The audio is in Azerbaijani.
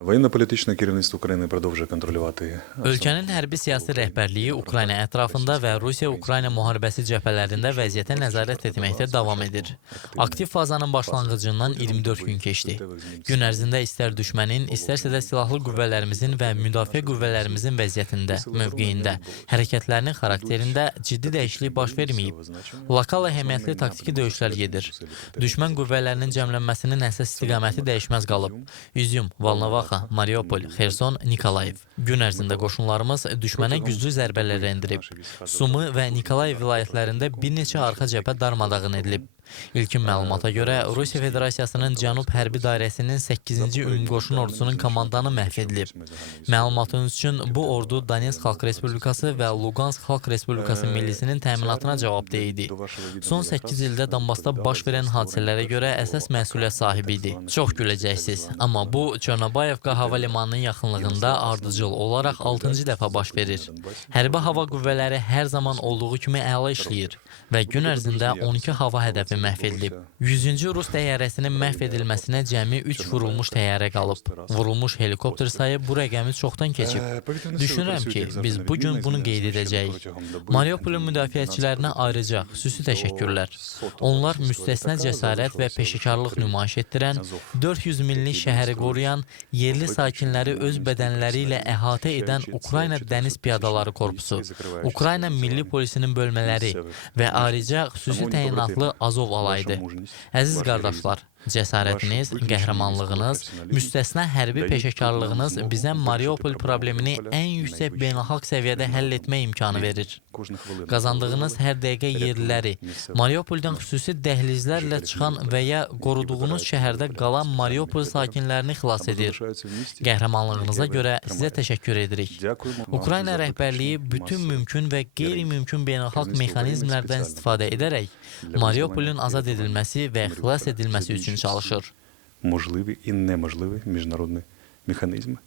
Воєнно-політичне керівництво України продовжує контролювати Ölkənin hərbi siyasi rəhbərliyi Ukrayna ətrafında və Rusiya-Ukrayna müharibəsi cəbhələrində vəziyyətə nəzarət etməkdə davam edir. Aktiv fazanın başlanğıcından 24 gün keçdi. Gün ərzində istər düşmənin, istərsə də silahlı qüvvələrimizin və müdafiə qüvvələrimizin vəziyyətində, mövqeyində, hərəkətlərinin xarakterində ciddi dəyişiklik baş verməyib. Lokal əhəmiyyətli taktiki döyüşlər gedir. Düşmən qüvvələrinin cəmlənməsinin əsas istiqaməti dəyişməz qalıb. İzyum, Valnavaxa, Mariupol, Xerson, Nikolayev. Gün ərzində qoşunlarımız düşmənə güclü zərbələr endirib. Sumi və Nikolayev vilayətlərində bir neçə arxa cəbhə darmadağın edilib. İlkin məlumata görə Rusiya Federasiyasının Cənub Hərbi Dairəsinin 8-ci Ümumqoşun Ordusunun komandanı məhv edilib. Məlumatınız üçün bu ordu Donetsk Xalq Respublikası və Luqansk Xalq Respublikası millisinin təminatına cavabdeh idi. Son 8 ildə Donbasda baş verən hadisələrə görə əsas məsuliyyət sahibi idi. Çox güləcəksiniz, amma bu Çornobayevka hava limanının yaxınlığında ardıcıl olaraq 6-cı dəfə baş verir. Hərbi hava qüvvələri hər zaman olduğu kimi əla işləyir və gün ərzində 12 hava hədəfi məhv edilib. 100-cü Rus təyyarəsinin məhv edilməsinə cəmi 3 vurulmuş təyyarə qalıb. Vurulmuş helikopter sayı bu rəqəmi çoxdan keçib. Düşünürəm ki, biz bu gün bunu qeyd edəcəyik. Mariupolun müdafiəçilərinə ayrıca xüsusi təşəkkürlər. Onlar müstəsna cəsarət və peşəkarlıq nümayiş etdirən, 400 minlik şəhəri qoruyan, yerli sakinləri öz bədənləri ilə əhatə edən Ukrayna Dəniz Piyadaları Korpusu, Ukrayna Milli Polisinin bölmələri və ayrıca xüsusi təyinatlı Azov alayıdır. Əziz qardaşlar, cəsarətiniz, qəhrəmanlığınız, müstəsna hərbi peşəkarlığınız bizə Mariupol problemini ən yüksək beynəlxalq səviyyədə həll etmə imkanı verir. Qazandığınız hər dəqiqə yerliləri, Mariupoldan xüsusi dəhlizlərlə çıxan və ya qoruduğunuz şəhərdə qalan Mariupol sakinlərini xilas edir. Qəhrəmanlığınıza görə sizə təşəkkür edirik. Ukrayna rəhbərliyi bütün mümkün və qeyri-mümkün beynəlxalq mexanizmlərdən istifadə edərək Mariupolun azad edilməsi və xilas edilməsi üçün çalışır. можливі і неможливі міжнародні механізми.